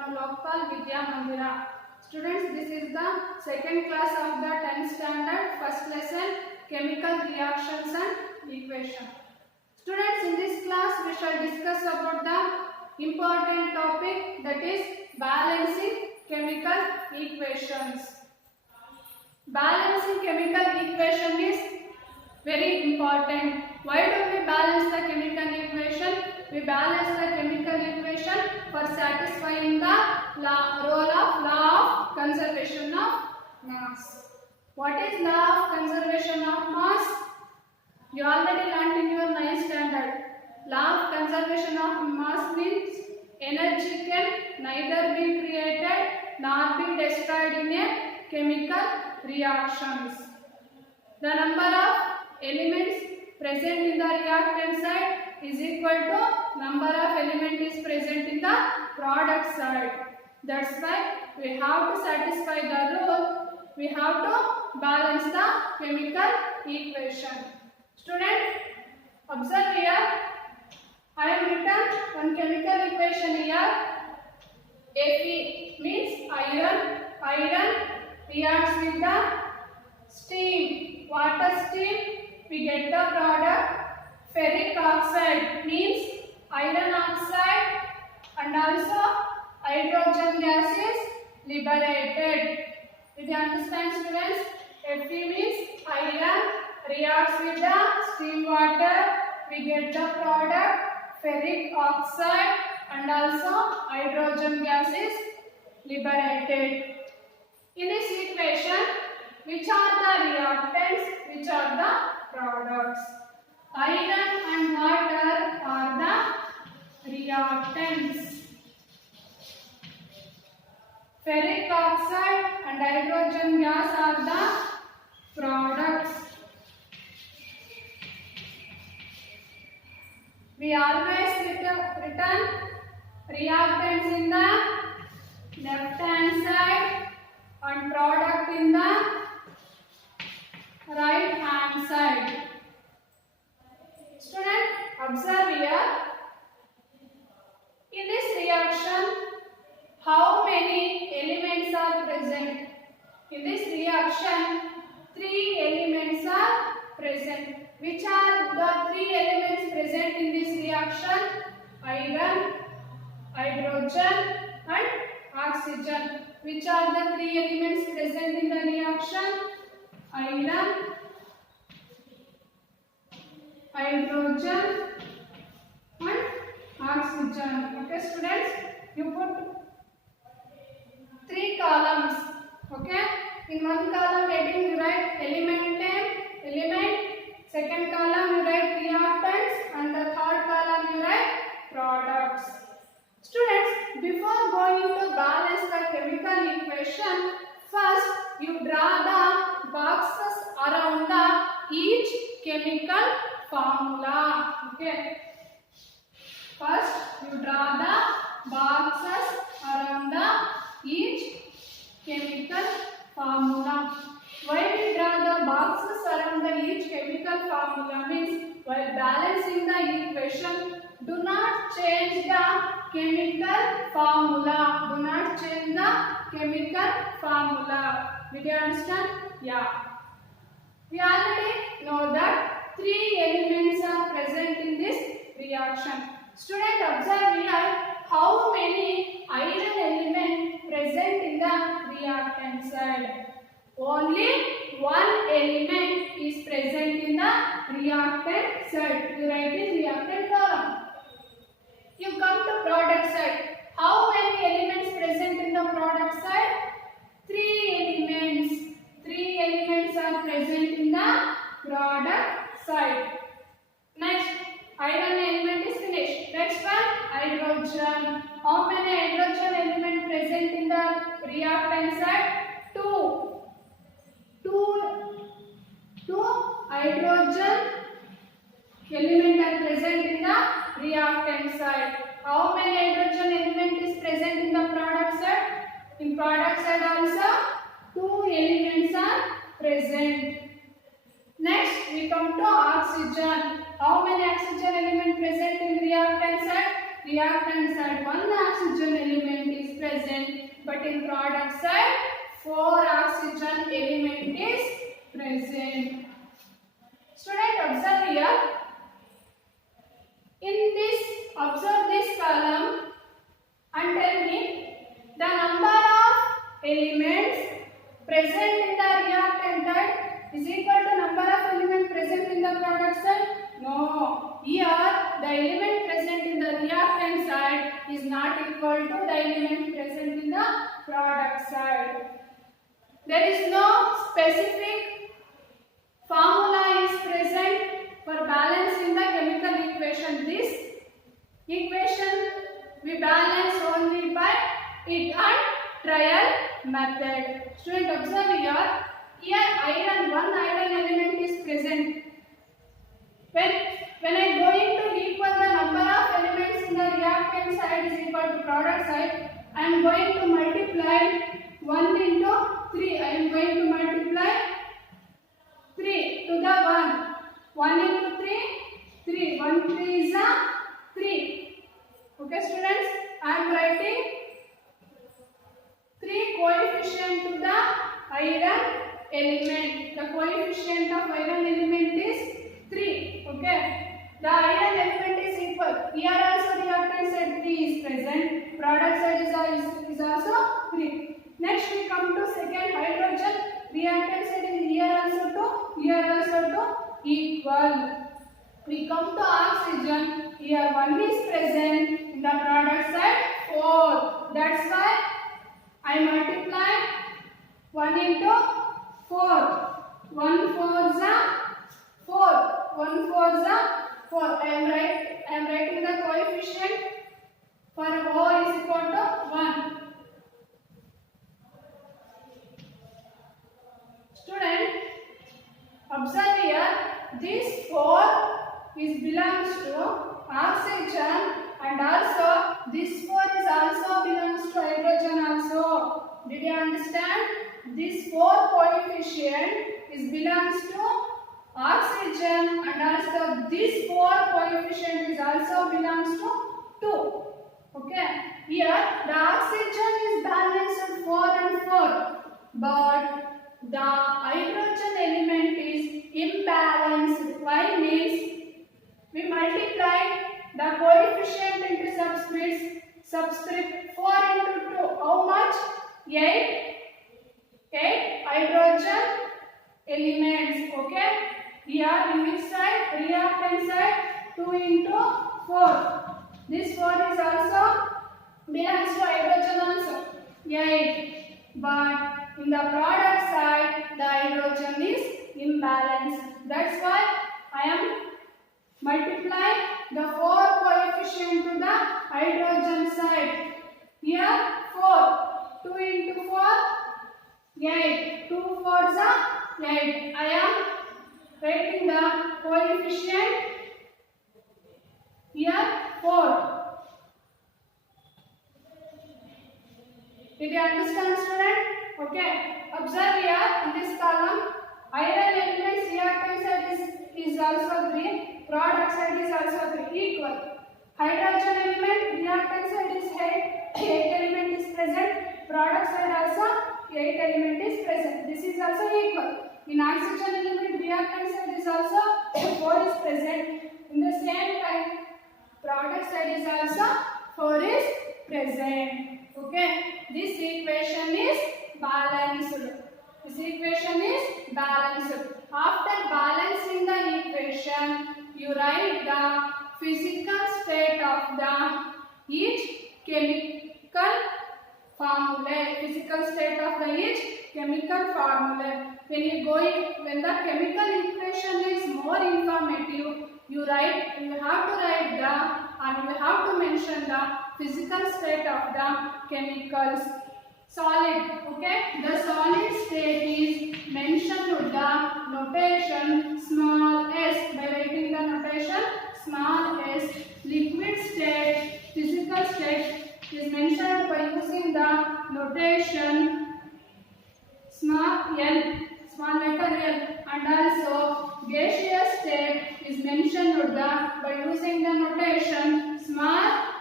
from Lokpal Vidya Mandira. Students, this is the second class of the 10th standard, first lesson, chemical reactions and equation. Students, in this class we shall discuss about the important topic, that is balancing chemical equations. Balancing chemical equation is very important. Why do we balance the chemical equation? We balance the chemical equation for satisfying the role of law of conservation of mass. What is law of conservation of mass? You already learned in your 9th standard. Law of conservation of mass means energy can neither be created nor be destroyed in a chemical reactions. The number of elements present in the reactant side is equal to number of elements is present in the product side. That's why we have to satisfy the rule. We have to balance the chemical equation. Student, observe here. I have written one chemical equation here. Fe means iron. Iron reacts with the steam. Water steam. We get the product. Ferric oxide means iron oxide, and also hydrogen gas is liberated. Did you understand, students? Fe means iron reacts with the steam water. We get the product ferric oxide, and also hydrogen gas is liberated. In this equation, which are the reactants? Which are the products? Iron and water are the reactants. Ferric oxide and hydrogen gas are the products. We always written reactants in the left hand side and product in the right hand side. Student, observe here. In this reaction, how many elements are present? In this reaction, 3 elements are present. Which are the 3 elements present in this reaction? Iron, hydrogen and oxygen. Which are the 3 elements present in the reaction? Iron, hydrogen and oxygen. Okay, students, you put 3 columns. Okay, in one column heading you write element name, element. Second column you write reactants, and the third column you write products. Students, before going to balance the chemical equation, first you draw the boxes around the each chemical formula. Okay. First you draw the boxes around the each chemical formula. Why we draw the boxes around the each chemical formula means while balancing the equation, do not change the chemical formula. Do not change the chemical formula. Did you understand? Yeah. We already know that 3 elements are present in this reaction. Student, observe here how many iron elements present in the reactant side. Only 1 element is present in the reactant side. You write in reactant column. You come to product side. How many elements present in the product side? 3 elements. 3 elements are present in the product side. Next, iron element is finished. Next one, hydrogen. How many hydrogen elements present in the reactant side? 2. 2 hydrogen elements are present in the reactant side. How many hydrogen elements is present in the product side? In product side also 2 elements are present. Next we come to oxygen. How many oxygen elements present in reactant side? Reactant side 1 oxygen element is present, but in product side 4 oxygen element is present. Student, observe here. Observe this column and tell me the number of elements present in the reactant side is equal to number of elements present in the product side. No, here the element present in the reactant side is not equal to the element present in the product side. There is no specific formula is present for balancing the chemical equation. This equation we balance only by it and trial method. Student, observe here. Here iron, one iron element is present. When I going to equal the number of elements in the reactant side is equal to product side, I am going to multiply 1 into 3. I am going to multiply 3 to the 1. 1 into 3, 3. 1 3 is a 3. Okay, students, I am writing 3 coefficient to the iron element. The coefficient of iron element is 3. Okay. The iron element is equal. Here also reactant side 3 is present. Product side is also 3. Next we come to second hydrogen. Reactant side is here also 2. Here also 2 equal. We come to oxygen. Here 1 is present. In the product side 4. That's why I multiply 1 into 4. 1 4 is 4. 1 4 is 4. I am writing the coefficient for O is equal to 1. Student, observe here. This 4 belongs to oxygen, and also this 4 is also belongs to hydrogen also. Did you understand? This 4 coefficient belongs to oxygen, and also this 4 coefficient is also belongs to 2. Okay. Here the oxygen is balanced 4 and 4, but the hydrogen element is imbalanced. Why? Means we multiply the coefficient into subscript 4 into 2. How much? 8 hydrogen elements. Okay. Here in which side? Reactant side 2 into 4. This 4 is also belongs to hydrogen also 8. But in the product side the hydrogen is imbalanced. That's why I am multiplying the 4 coefficient to the hydrogen side. Here 4. 2 into 4 8. 2 4s are 8. I am writing the coefficient here 4. Did you understand, student? Okay. Observe here in this column, iron elements reactant side is also 3. Product side is also 3. Equal. Hydrogen element reactant side is 8 element is present. Product side also 8 element is present. This is also equal. In oxygen element reactant side is also 4 is present. In the same time product side is also 4 is present. Okay. This equation is balanced. This equation is balanced. After balancing the equation, you write the physical state of the each chemical formula. Physical state of the each chemical formula. When the chemical equation is more informative, you have to mention the physical state of the chemicals. Solid. Okay. The solid state is mentioned with the notation small s. By writing the notation small s. Liquid state, physical state is mentioned by using the notation small n, small letter l, and also gaseous state is mentioned by using the notation small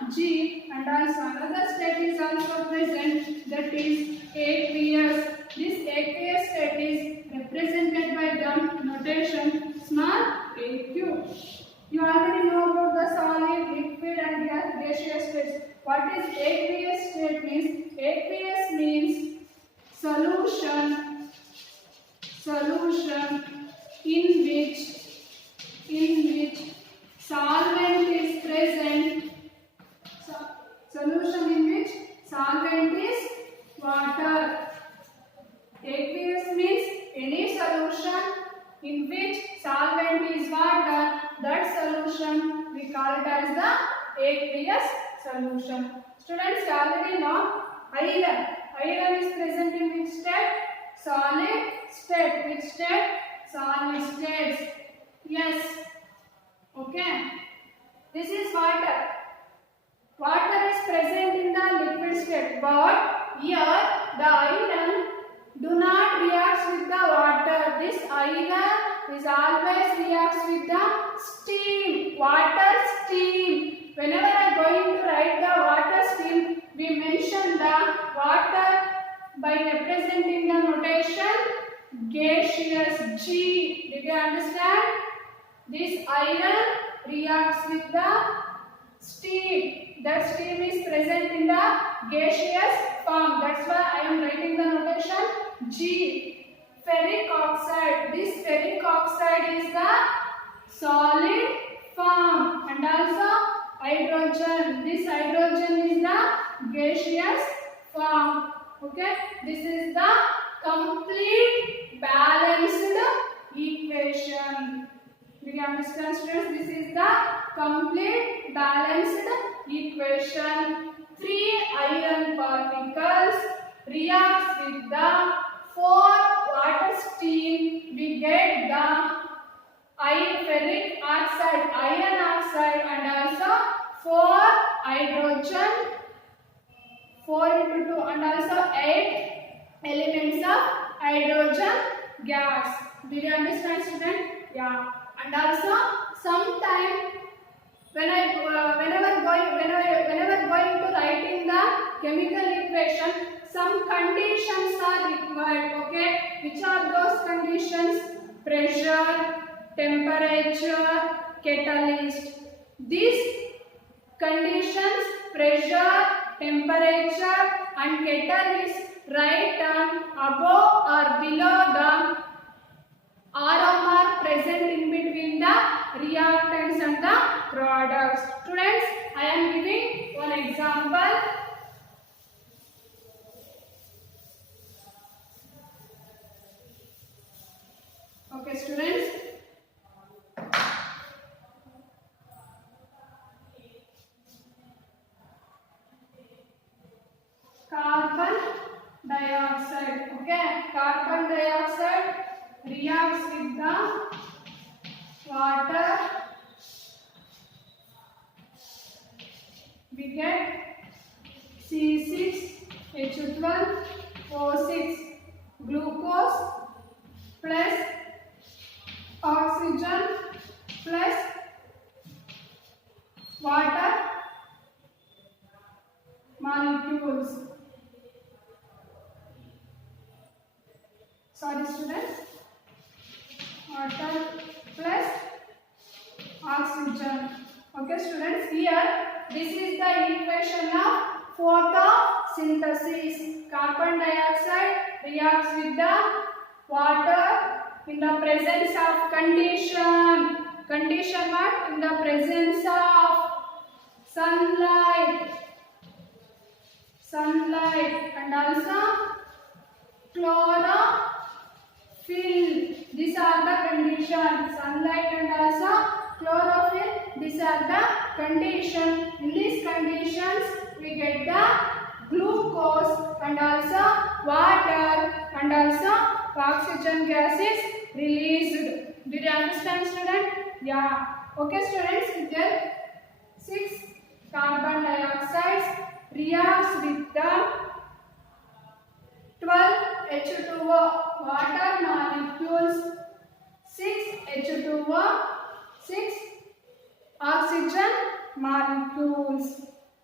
G, and also another state is also present, that is aqueous. This aqueous state is represented by the notation small aq. You already know about the solid, liquid and gaseous states. What is aqueous state means? Aqueous means solution in which solvent is present. Solution in which solvent is water. Aqueous means any solution in which solvent is water. That solution we call it as the aqueous solution. Students, you already know iron. Iron is present in which state? Solid state. Which state? Solid states. Yes. Okay. This is water. Water is present in the liquid state, but here the iron do not react with the water. This iron is always reacts with the steam. Water steam. Whenever I am going to write the water steam, we mention the water by representing the notation gaseous G. Did you understand? This iron reacts with the steam. That steam is present in the gaseous form. That's why I am writing the notation G. Ferric oxide. This ferric oxide is the solid form, and also hydrogen. This hydrogen is the gaseous form. Okay. This is the complete balanced equation. Do you understand, students? This is the complete balanced equation. 3 iron particles reacts with the 4 water steam. We get the ferric oxide, iron oxide, and also 4 hydrogen, 4 into 2, and also 8 elements of hydrogen gas. Did you understand, student? Yeah. And also sometime whenever going to writing the chemical equation, some conditions are required. Okay, which are those conditions? Pressure, temperature, catalyst. These conditions, pressure, temperature and catalyst, write above or below the RMR present in between the reactants and the products. Students, I am giving one example. Okay, students. Carbon dioxide. Okay, carbon dioxide reacts with the water. We get C6H12O6 glucose plus oxygen plus water molecules. Sorry, students. Water plus oxygen. Okay, students, here this is the equation of photosynthesis. Carbon dioxide reacts with the water in the presence of condition. Condition what? In the presence of sunlight and also chlorophyll. These are the conditions. Sunlight and also chlorophyll. These are the conditions. In these conditions, we get the glucose and also water and also oxygen gas is released. Did you understand, student? Yeah. Okay, students. Here 6 carbon dioxides reacts with the 12 H2O water molecules, 6 H2O, 6 oxygen molecules.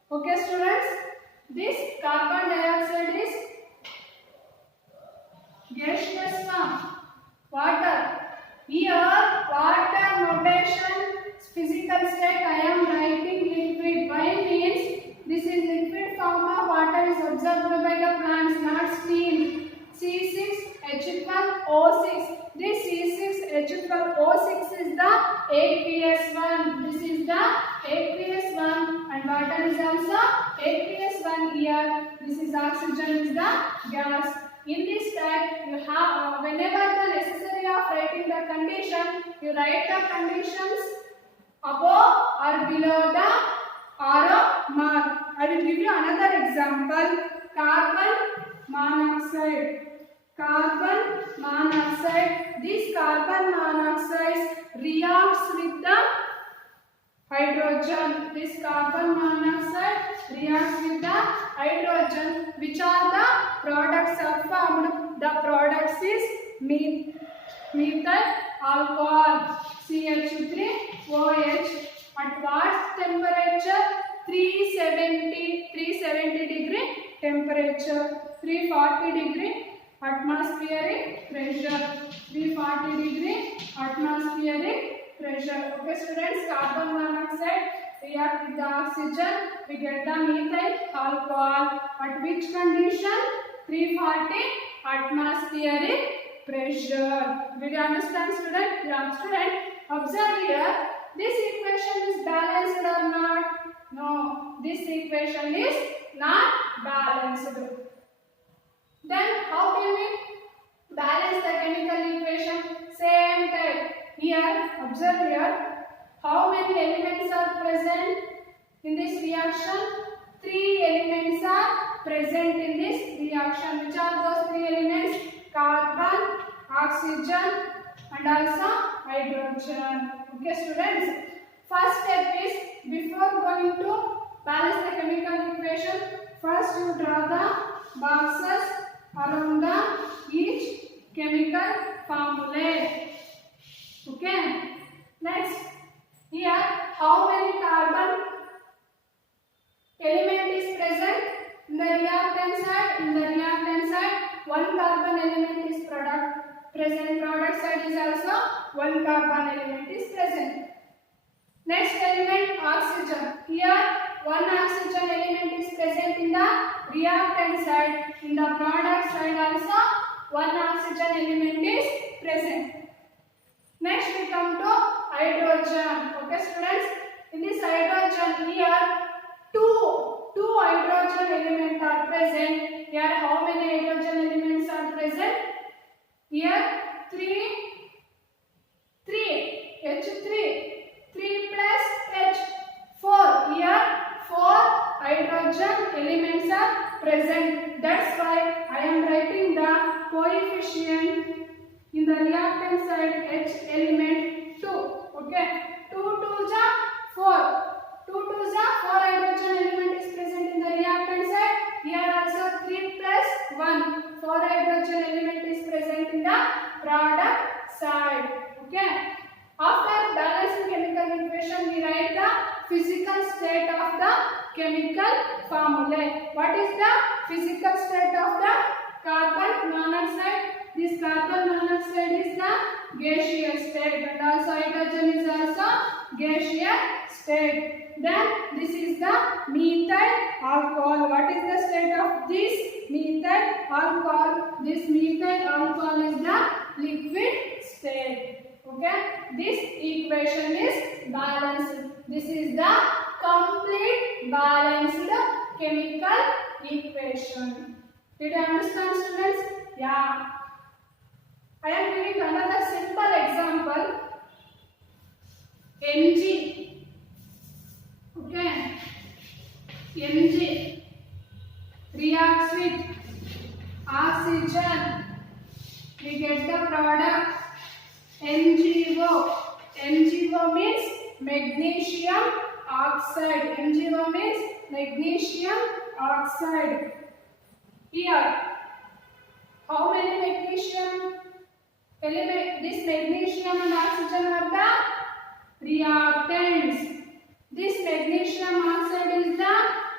Okay, students, this carbon dioxide is gaseous form. Water. Here, water notation, physical state, I am writing liquid. Why means this is liquid form of water is observed by the plants, not steam. C6H12O6. This C6H12O6 is the aqueous one. This is the aqueous one, and water is also aqueous one here. This is oxygen is the gas. In this type, you have whenever the necessary of writing the condition, you write the conditions above or below the arrow mark. I will give you another example. Carbon monoxide. Carbon monoxide. This carbon monoxide reacts with the hydrogen. This carbon monoxide reacts with the hydrogen. Which are the products are formed? The products is methyl alcohol, CH3OH. At what temperature? 370 degree temperature, 340 degree atmospheric pressure, 340 degree atmospheric pressure. Okay, students, carbon monoxide react with the oxygen, we get the methyl alcohol. At which condition? 340 atmospheric pressure. Did you understand, student? Yeah, student, observe here. This equation is balanced or not? No, this equation is not balanced. Then how can we balance the chemical equation? Same type. Here, observe here. How many elements are present in this reaction? 3 elements are present in this reaction. Which are those 3 elements? Carbon, oxygen, and also hydrogen. Okay, students. First step is, before going to balance the chemical equation, first you draw the boxes around the each chemical formulae. Okay. Next, here how many carbon element is present in the reactant side? In the reactant side, 1 carbon element is present. Product side is also 1 carbon element is present. Next element, oxygen. Here 1 oxygen element is present in the reactant side. In the product side also 1 oxygen element is present. Next we come to hydrogen. Okay, students, in this hydrogen here two hydrogen elements are present. Here how many hydrogen elements are present? Here 3 H3 3 plus H 4. Here 4 hydrogen elements are present. That's why I am writing the coefficient in the reactant side H element 2. Okay, 2 2s are 4. 2 2s are 4 hydrogen element is present in the reactant side. Here also 3 plus 1. 4 hydrogen element is present in the product side. Okay. After balancing chemical equation, we write the physical state of the chemical formulae. What is the physical state of the carbon monoxide? This carbon monoxide is the gaseous state, and also hydrogen is also gaseous state. Then this is the methyl alcohol. What is the state of this methyl alcohol? This methyl alcohol is the liquid state. Okay, this equation is balanced. This is the complete balanced chemical equation. Did you understand, students? Yeah. I am giving another simple example. Mg. Okay. Mg reacts with oxygen. We get the product MgO. MgO means magnesium oxide. MgO means magnesium oxide. Here, how many magnesium element? This magnesium and oxygen are the reactants. This magnesium oxide is the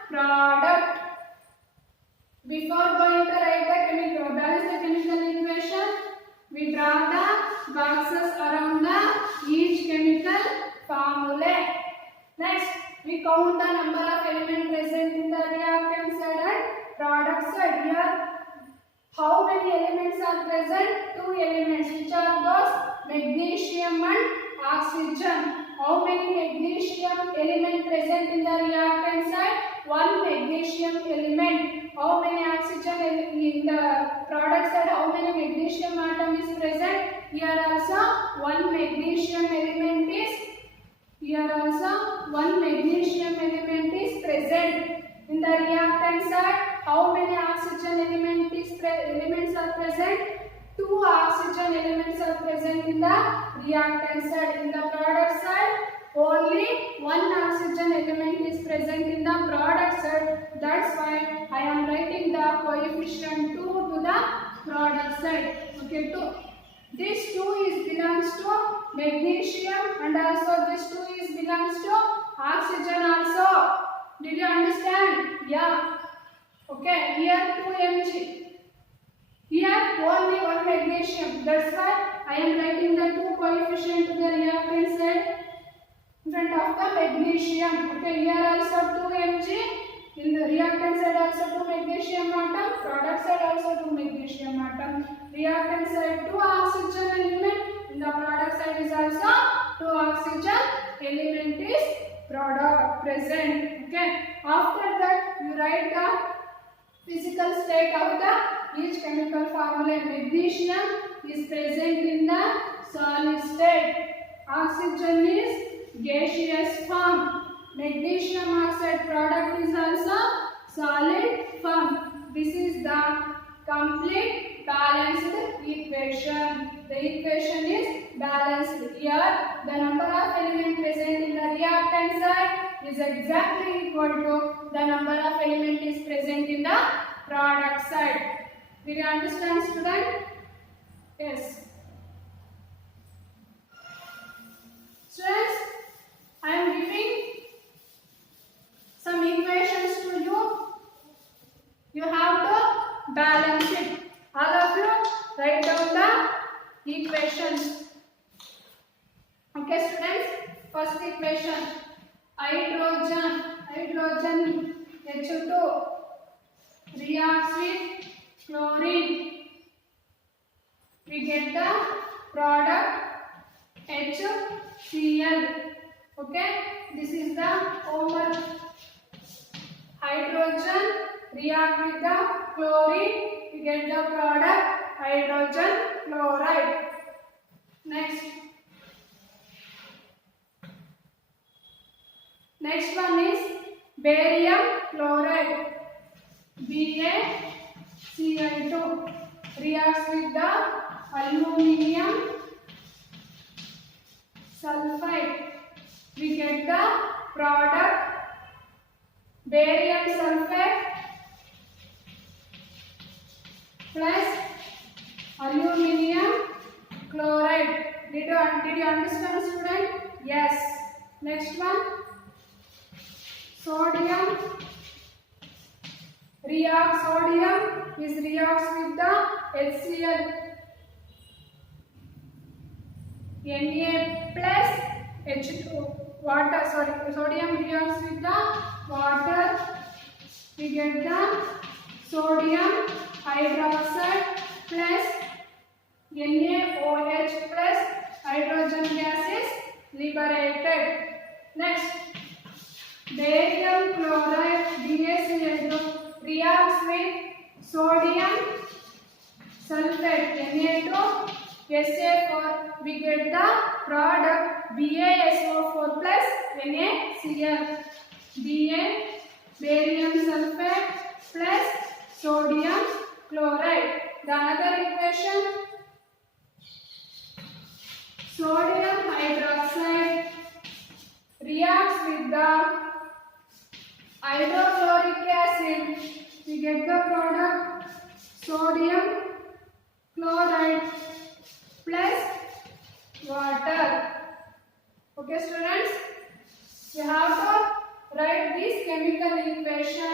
product. Before going to write the chemical, balance the chemical equation, we draw the boxes around the each chemical formula. Next, we count the number of elements present in the reactant side and product side. Here, how many elements are present? 2 elements. Which are those? Magnesium and oxygen. How many magnesium elements present in the reactant side? 1 magnesium element. How many oxygen in the product side? How many magnesium atom is present? Here also 1 magnesium element is. Here also 1 magnesium element is present. In the reactant side, how many oxygen elements are present? 2 oxygen elements are present in the reactant side. In the product side, only 1 oxygen element is present in the product side. That's why I am writing the coefficient 2 to the product side. Okay, 2. This 2 belongs to magnesium, and also this 2 belongs to oxygen also. Did you understand? Yeah. Okay, here 2 Mg. Here only 1 magnesium. That's why I am writing the 2 coefficient to the reactant side in front of the magnesium. Okay, here also 2 Mg. In the reactant side also 2 magnesium atom. Product side also 2 magnesium atom. Reactant side 2 oxygen element. In the product side is also 2 oxygen element is present. Okay. After that, you write the physical state of the each chemical formula. Magnesium is present in the solid state. Oxygen is gaseous form. Magnesium oxide product is also solid form. This is the complete balanced equation. The equation is balanced. Here, the number of elements present in the reactant side is exactly equal to the number of elements is present in the product side. Did you understand, student? Yes. Students, I am giving some equations to you. You have to balance it. All of you write down the equations. Okay, students. First equation: hydrogen H2 reacts with chlorine. We get the product HCl. Okay, this is the homework. Hydrogen react with the chlorine. We get the product hydrogen chloride. Next one is barium chloride. BaCl2 reacts with the aluminium sulfide. We get the product barium sulfate plus aluminium chloride. Did you understand, student? Yes. Next one, sodium reacts with the HCl. Na plus H2 water. Sodium reacts with the water. We get the sodium hydroxide plus NaOH plus hydrogen gas is liberated. Next, barium chloride BaCl2 reacts with sodium sulfate Na2SO4. We get the product BaSO4 plus NaCl. Barium sulfate plus sodium chloride. The another equation, sodium hydroxide reacts with the hydrochloric acid. We get the product sodium chloride plus water. Okay, students, you have to write this chemical equation.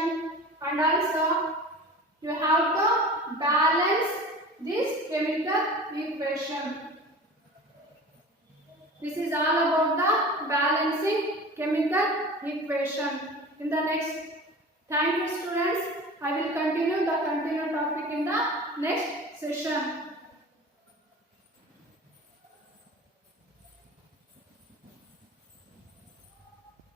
and also you have to balance this chemical equation. This is all about the balancing chemical equation. In the next, thank you students. I will continue the topic in the next session.